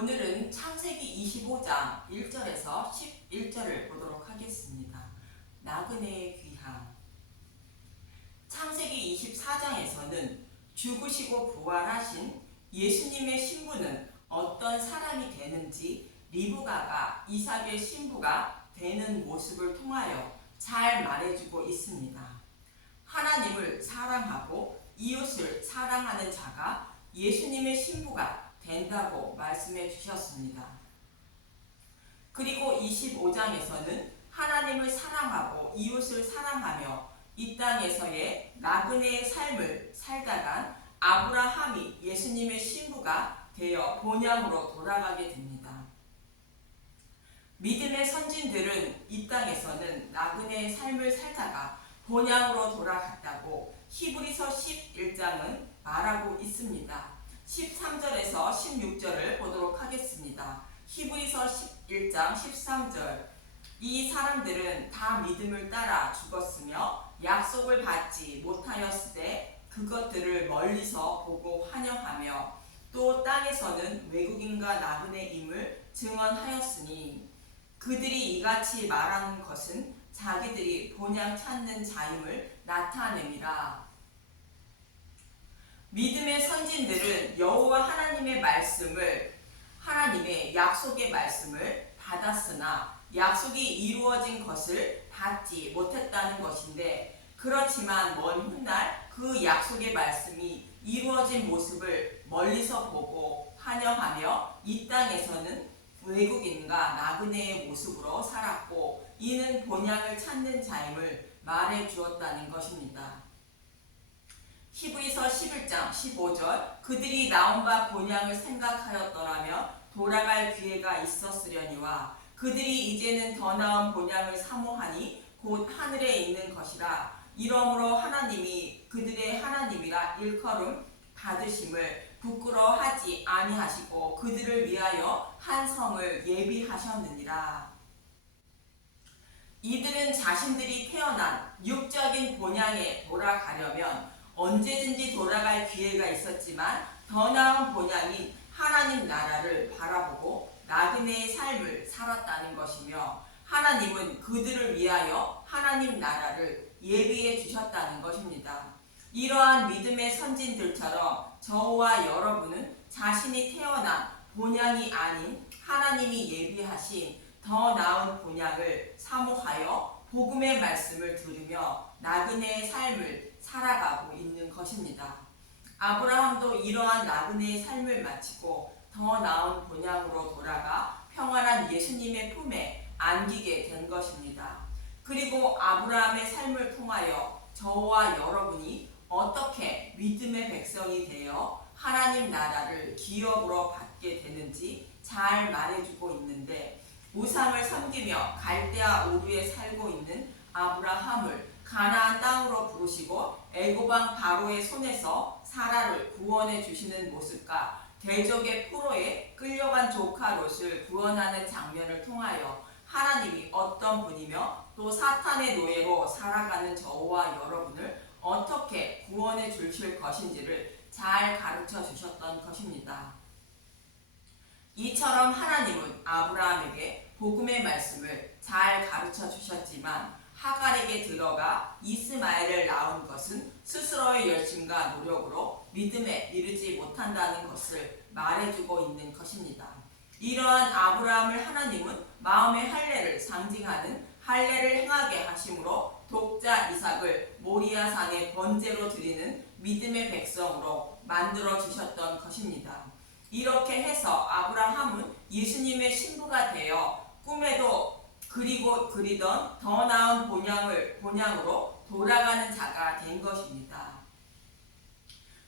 오늘은 창세기 25장 1절에서 11절을 보도록 하겠습니다. 나그네의 귀함. 창세기 24장에서는 죽으시고 부활하신 예수님의 신부는 어떤 사람이 되는지 리브가가 이삭의 신부가 되는 모습을 통하여 잘 말해주고 있습니다. 하나님을 사랑하고 이웃을 사랑하는 자가 예수님의 신부가 된다고 말씀해 주셨습니다. 그리고 25장에서는 하나님을 사랑하고 이웃을 사랑하며 이 땅에서의 나그네의 삶을 살다간 아브라함이 예수님의 신부가 되어 본향으로 돌아가게 됩니다. 믿음의 선진들은 이 땅에서는 나그네의 삶을 살다가 본향으로 돌아갔다고 히브리서 11장은 말하고 있습니다. 13절에서 16절을 보도록 하겠습니다. 히브리서 11장 13절. 이 사람들은 다 믿음을 따라 죽었으며 약속을 받지 못하였으되 그것들을 멀리서 보고 환영하며 또 땅에서는 외국인과 나그네임을 증언하였으니 그들이 이같이 말하는 것은 자기들이 본향 찾는 자임을 나타냅니다. 믿음의 선진들은 여호와 하나님의 말씀을, 하나님의 약속의 말씀을 받았으나 약속이 이루어진 것을 받지 못했다는 것인데, 그렇지만 먼 훗날 그 약속의 말씀이 이루어진 모습을 멀리서 보고 환영하며 이 땅에서는 외국인과 나그네의 모습으로 살았고 이는 본향을 찾는 자임을 말해 주었다는 것입니다. 히브리서 11장 15절. 그들이 나온 바 본향을 생각하였더라면 돌아갈 기회가 있었으려니와 그들이 이제는 더 나은 본향을 사모하니 곧 하늘에 있는 것이라. 이러므로 하나님이 그들의 하나님이라 일컬음 받으심을 부끄러워하지 아니하시고 그들을 위하여 한 성을 예비하셨느니라. 이들은 자신들이 태어난 육적인 본향에 돌아가려면 언제든지 돌아갈 기회가 있었지만 더 나은 본향인 하나님 나라를 바라보고 나그네의 삶을 살았다는 것이며, 하나님은 그들을 위하여 하나님 나라를 예비해 주셨다는 것입니다. 이러한 믿음의 선진들처럼 저와 여러분은 자신이 태어난 본향이 아닌 하나님이 예비하신 더 나은 본향을 사모하여 복음의 말씀을 들으며 나그네의 삶을 살아가고 있는 것입니다. 아브라함도 이러한 나그네의 삶을 마치고 더 나은 본향으로 돌아가 평안한 예수님의 품에 안기게 된 것입니다. 그리고 아브라함의 삶을 통하여 저와 여러분이 어떻게 믿음의 백성이 되어 하나님 나라를 기업으로 받게 되는지 잘 말해주고 있는데, 우상을 섬기며 갈대아 우르에 살고 있는 아브라함을 가나안 땅으로 부르시고 애고방 바로의 손에서 사라를 구원해 주시는 모습과 대적의 포로에 끌려간 조카 롯을 구원하는 장면을 통하여 하나님이 어떤 분이며 또 사탄의 노예로 살아가는 저와 여러분을 어떻게 구원해 주실 것인지를 잘 가르쳐 주셨던 것입니다. 이처럼 하나님은 아브라함에게 복음의 말씀을 잘 가르쳐 주셨지만 하갈에게 들어가 이스마엘을 낳은 것은 스스로의 열심과 노력으로 믿음에 이르지 못한다는 것을 말해주고 있는 것입니다. 이러한 아브라함을 하나님은 마음의 할례를 상징하는 할례를 행하게 하심으로 독자 이삭을 모리아산의 번제로 드리는 믿음의 백성으로 만들어 주셨던 것입니다. 이렇게 해서 아브라함은 예수님의 신부가 되어 꿈에도 그리고 그리던 더 나은 본향으로 돌아가는 자가 된 것입니다.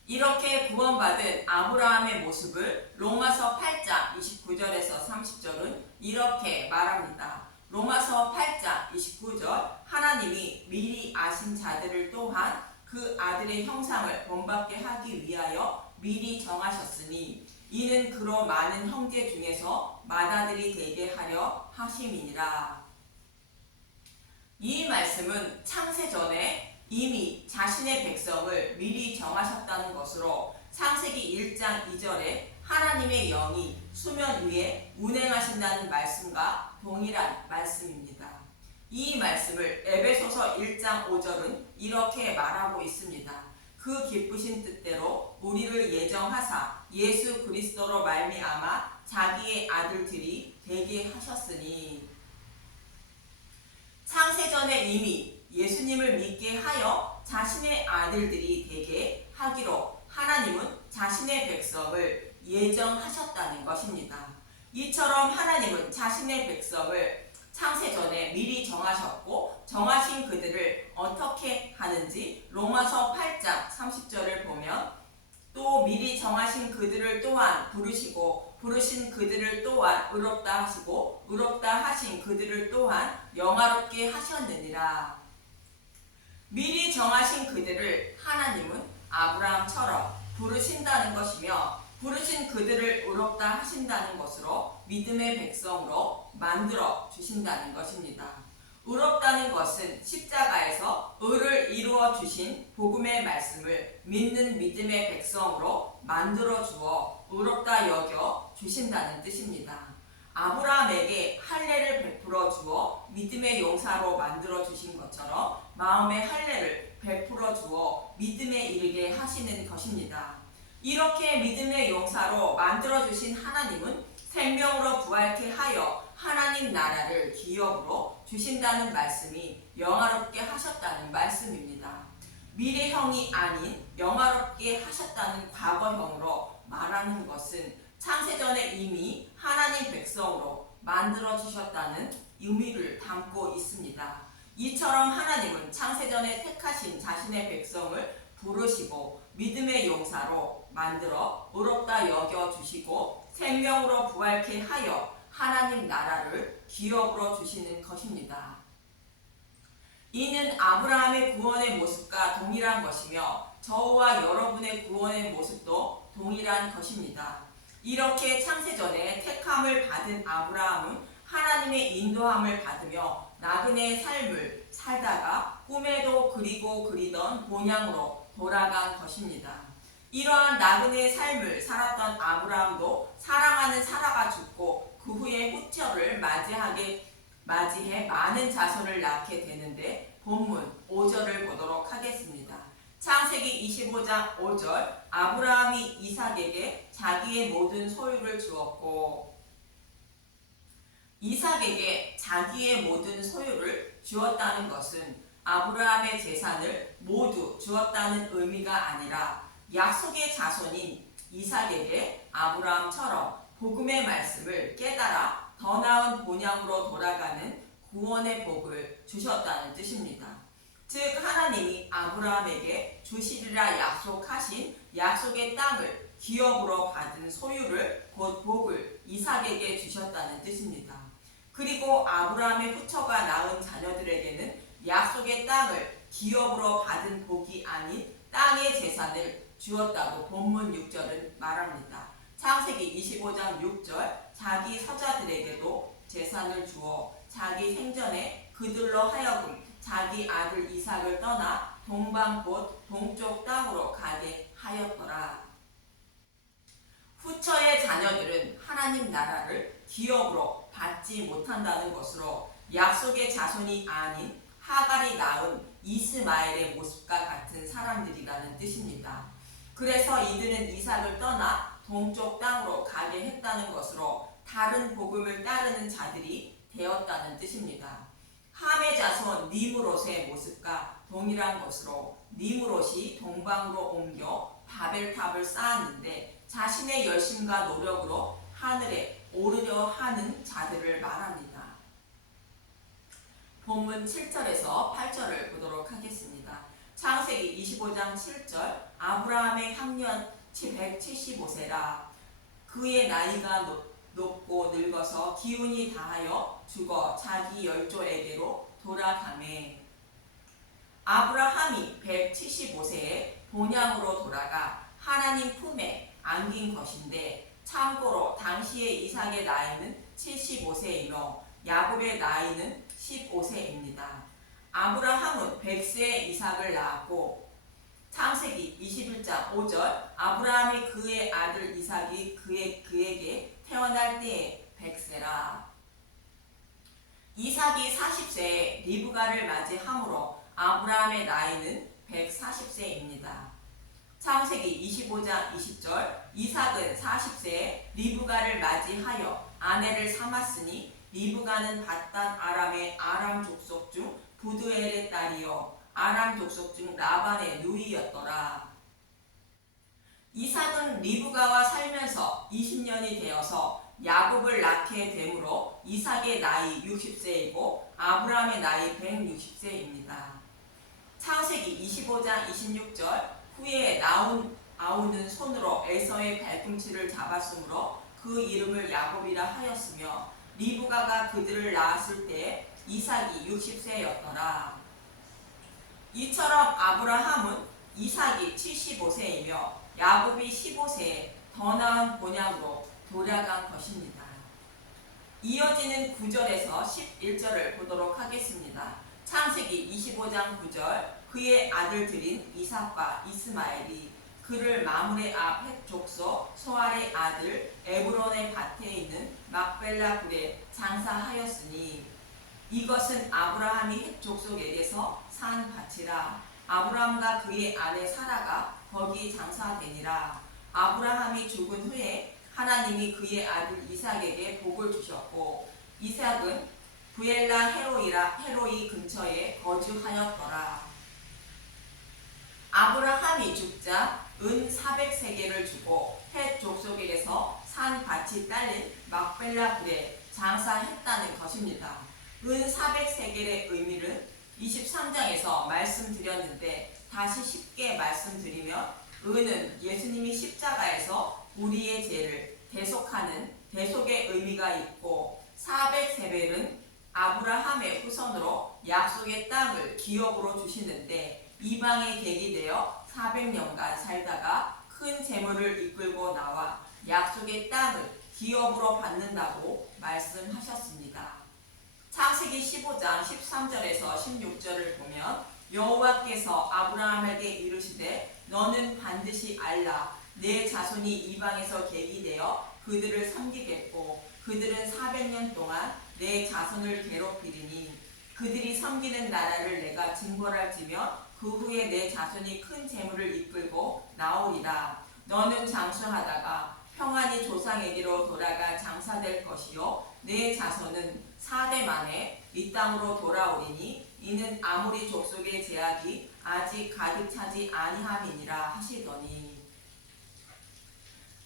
이렇게 구원받은 아브라함의 모습을 로마서 8장 29절에서 30절은 이렇게 말합니다. 로마서 8장 29절. 하나님이 미리 아신 자들을 또한 그 아들의 형상을 본받게 하기 위하여 미리 정하셨으니 이는 그로 많은 형제 중에서 맏아들이 되게 하려 하심이니라. 이 말씀은 창세전에 이미 자신의 백성을 미리 정하셨다는 것으로 창세기 1장 2절에 하나님의 영이 수면 위에 운행하신다는 말씀과 동일한 말씀입니다. 이 말씀을 에베소서 1장 5절은 이렇게 말하고 있습니다. 그 기쁘신 뜻대로 우리를 예정하사 예수 그리스도로 말미암아 자기의 아들들이 되게 하셨으니. 창세전에 이미 예수님을 믿게 하여 자신의 아들들이 되게 하기로 하나님은 자신의 백성을 예정하셨다는 것입니다. 이처럼 하나님은 자신의 백성을 창세전에 미리 정하셨고 정하신 그들을 어떻게 하는지 로마서 8장 30절을 보면 또 미리 정하신 그들을 또한 부르시고 부르신 그들을 또한 의롭다 하시고 의롭다 하신 그들을 또한 영화롭게 하셨느니라. 미리 정하신 그들을 하나님은 아브라함처럼 부르신다는 것이며 부르신 그들을 의롭다 하신다는 것으로 믿음의 백성으로 만들어 주신다는 것입니다. 의롭다는 것은 십자가에서 의를 이루어 주신 복음의 말씀을 믿는 믿음의 백성으로 만들어 주어 의롭다 여겨 주신다는 뜻입니다. 아브라함에게 할례를 베풀어 주어 믿음의 용사로 만들어 주신 것처럼 마음의 할례를 베풀어 주어 믿음에 이르게 하시는 것입니다. 이렇게 믿음의 용사로 만들어 주신 하나님은 생명으로 부활케 하여 하나님 나라를 기업으로 주신다는 말씀이 영화롭게 하셨다는 말씀입니다. 미래형이 아닌 영화롭게 하셨다는 과거형으로 말하는 것은 창세전에 이미 하나님 백성으로 만들어 주셨다는 의미를 담고 있습니다. 이처럼 하나님은 창세전에 택하신 자신의 백성을 부르시고 믿음의 용사로 만들어 의롭다 여겨 주시고 생명으로 부활케 하여 하나님 나라를 기업으로 주시는 것입니다. 이는 아브라함의 구원의 모습과 동일한 것이며 저와 여러분의 구원의 모습도 동일한 것입니다. 이렇게 창세전에 택함을 받은 아브라함은 하나님의 인도함을 받으며 나그네의 삶을 살다가 꿈에도 그리고 그리던 본향으로 돌아간 것입니다. 이러한 나그네의 삶을 살았던 아브라함도 사랑하는 사라가 죽고 그 후에 후처를 맞이해 많은 자손을 낳게 되는데 본문 5절을 보도록 하겠습니다. 창세기 25장 5절 아브라함이 이삭에게 자기의 모든 소유를 주었고. 이삭에게 자기의 모든 소유를 주었다는 것은 아브라함의 재산을 모두 주었다는 의미가 아니라 약속의 자손인 이삭에게 아브라함처럼 복음의 말씀을 깨달아 더 나은 본향으로 돌아가는 구원의 복을 주셨다는 뜻입니다. 즉 하나님이 아브라함에게 주시리라 약속하신 약속의 땅을 기업으로 받은 소유를 곧 복을 이삭에게 주셨다는 뜻입니다. 그리고 아브라함의 후처가 낳은 자녀들에게는 약속의 땅을 기업으로 받은 복이 아닌 땅의 재산을 주었다고 본문 6절은 말합니다. 창세기 25장 6절 자기 서자들에게도 재산을 주어 자기 생전에 그들로 하여금 자기 아들 이삭을 떠나 동방 곧 동쪽 땅으로 가게 하였더라. 후처의 자녀들은 하나님 나라를 기업으로 받지 못한다는 것으로 약속의 자손이 아닌 하갈이 낳은 이스마엘의 모습과 같은 사람들이라는 뜻입니다. 그래서 이들은 이삭을 떠나 동쪽 땅으로 가게 했다는 것으로 다른 복음을 따르는 자들이 되었다는 뜻입니다. 함의 자손 니므롯의 모습과 동일한 것으로 니므롯이 동방으로 옮겨 바벨탑을 쌓았는데 자신의 열심과 노력으로 하늘에 오르려 하는 자들을 말합니다. 본문 7절에서 8절을 보도록 하겠습니다. 창세기 25장 7절 아브라함의 학년 175세라 그의 나이가 높고 늙어서 기운이 다하여 죽어 자기 열조에게로 돌아가매. 아브라함이 175세에 본향으로 돌아가 하나님 품에 안긴 것인데 참고로 당시의 이삭의 나이는 75세이며 야곱의 나이는 15세입니다. 아브라함은 100세에 이삭을 낳았고 창세기 21장 5절 아브라함이 그의 아들 이삭이 그에게 태어날 때에 100세라. 이삭이 40세에 리브가를 맞이하므로 아브라함의 나이는 140세입니다. 창세기 25장 20절 이삭은 40세에 리브가를 맞이하여 아내를 삼았으니 리브가는 밧단 아람의 아람 족속 중 부두엘의 딸이요 아람 족속 중 라반의 누이였더라. 이삭은 리브가와 살면서 20년이 되어서 야곱을 낳게 되므로 이삭의 나이 60세이고 아브라함의 나이 160세입니다. 창세기 25장 26절 후에 아우는 손으로 에서의 발꿈치를 잡았으므로 그 이름을 야곱이라 하였으며 리브가가 그들을 낳았을 때 이삭이 60세였더라. 이처럼 아브라함은 이삭이 75세이며 야곱이 15세에 더 나은 본향으로 돌아간 것입니다. 이어지는 9절에서 11절을 보도록 하겠습니다. 창세기 25장 9절 그의 아들들인 이삭과 이스마엘이 그를 마므레 앞 헷 족속 소알의 아들 에브론의 밭에 있는 막벨라 굴에 장사하였으니 이것은 아브라함이 헷 족속에게서 산 밭이라. 아브라함과 그의 아내 사라가 거기 장사되니라. 아브라함이 죽은 후에 하나님이 그의 아들 이삭에게 복을 주셨고 이삭은 부엘라 헤로이 근처에 거주하였더라. 아브라함이 죽자 은 400세겔을 주고 헷 족속에게서 산 밭이 딸린 막벨라 굴에 장사했다는 것입니다. 은 400세겔의 의미를 23장에서 말씀드렸는데 다시 쉽게 말씀드리면 은은 예수님이 십자가에서 우리의 죄를 대속하는 대속의 의미가 있고 400세겔은 아브라함의 후손으로 약속의 땅을 기업으로 주시는데 이방의 객이 되어 400년간 살다가 큰 재물을 이끌고 나와 약속의 땅을 기업으로 받는다고 말씀하셨습니다. 창세기 15장 13절에서 16절을 보면 여호와께서 아브라함에게 이르시되 너는 반드시 알라 내 자손이 이방에서 객이 되어 그들을 섬기겠고 그들은 400년 동안 내 자손을 괴롭히리니 그들이 섬기는 나라를 내가 징벌할지며 그 후에 내 자손이 큰 재물을 이끌고 나오리라. 너는 장수하다가 평안히 조상에게로 돌아가 장사될 것이요 내 자손은 4대 만에 이 땅으로 돌아오리니 이는 아모리 족속의 제약이 아직 가득 차지 아니함이니라 하시더니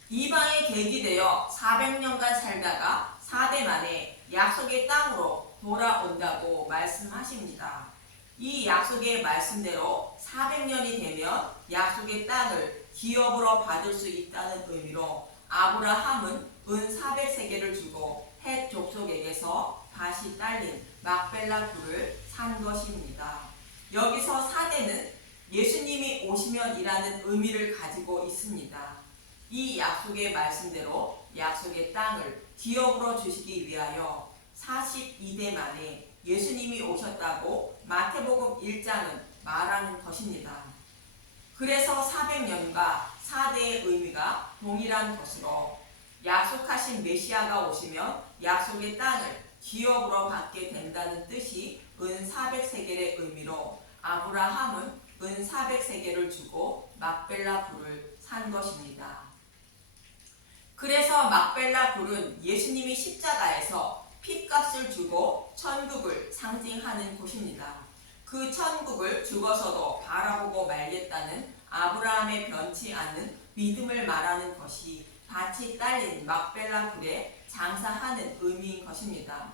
이방의 객이 되어 400년간 살다가 4대 만에 약속의 땅으로 돌아온다고 말씀하십니다. 이 약속의 말씀대로 400년이 되면 약속의 땅을 기업으로 받을 수 있다는 의미로 아브라함은 은 400세겔을 주고 헷 족속에게서 밭이 딸린 막벨라 굴을 산 것입니다. 여기서 4대는 예수님이 오시면이라는 의미를 가지고 있습니다. 이 약속의 말씀대로 약속의 땅을 기업으로 주시기 위하여 42대 만에 예수님이 오셨다고 마태복음 1장은 말하는 것입니다. 그래서 400년과 4대의 의미가 동일한 것으로 약속하신 메시아가 오시면 약속의 땅을 기업으로 받게 된다는 뜻이 은 400세겔의 의미로 아브라함은 은 400세겔을 주고 막벨라 굴을 산 것입니다. 그래서 막벨라 굴은 예수님이 십자가에서 핏값을 주고 천국을 상징하는 곳입니다. 그 천국을 죽어서도 바라보고 말겠다는 아브라함의 변치 않는 믿음을 말하는 것이 밭이 딸린 막벨라 굴에 장사하는 의미인 것입니다.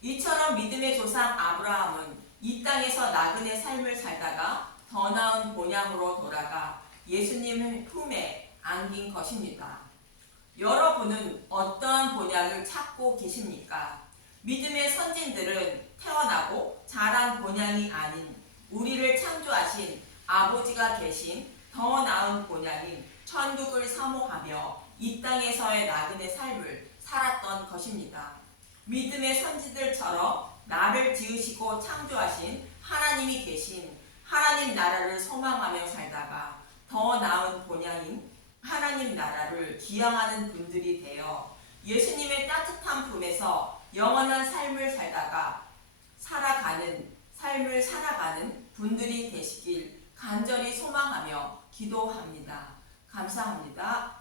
이처럼 믿음의 조상 아브라함은 이 땅에서 나그네 삶을 살다가 더 나은 본향으로 돌아가 예수님의 품에 안긴 것입니다. 여러분은 어떠한 본향을 찾고 계십니까? 믿음의 선진들은 태어나고 자란 본향이 아닌 우리를 창조하신 아버지가 계신 더 나은 본향인 천국을 사모하며 이 땅에서의 나그네 삶을 살았던 것입니다. 믿음의 선지들처럼 나를 지으시고 창조하신 하나님이 계신 하나님 나라를 소망하며 살다가 더 나은 본향인 하나님 나라를 기양하는 분들이 되어 예수님의 따뜻한 품에서 영원한 삶을 살아가는 분들이 되시길 간절히 소망하며 기도합니다. 감사합니다.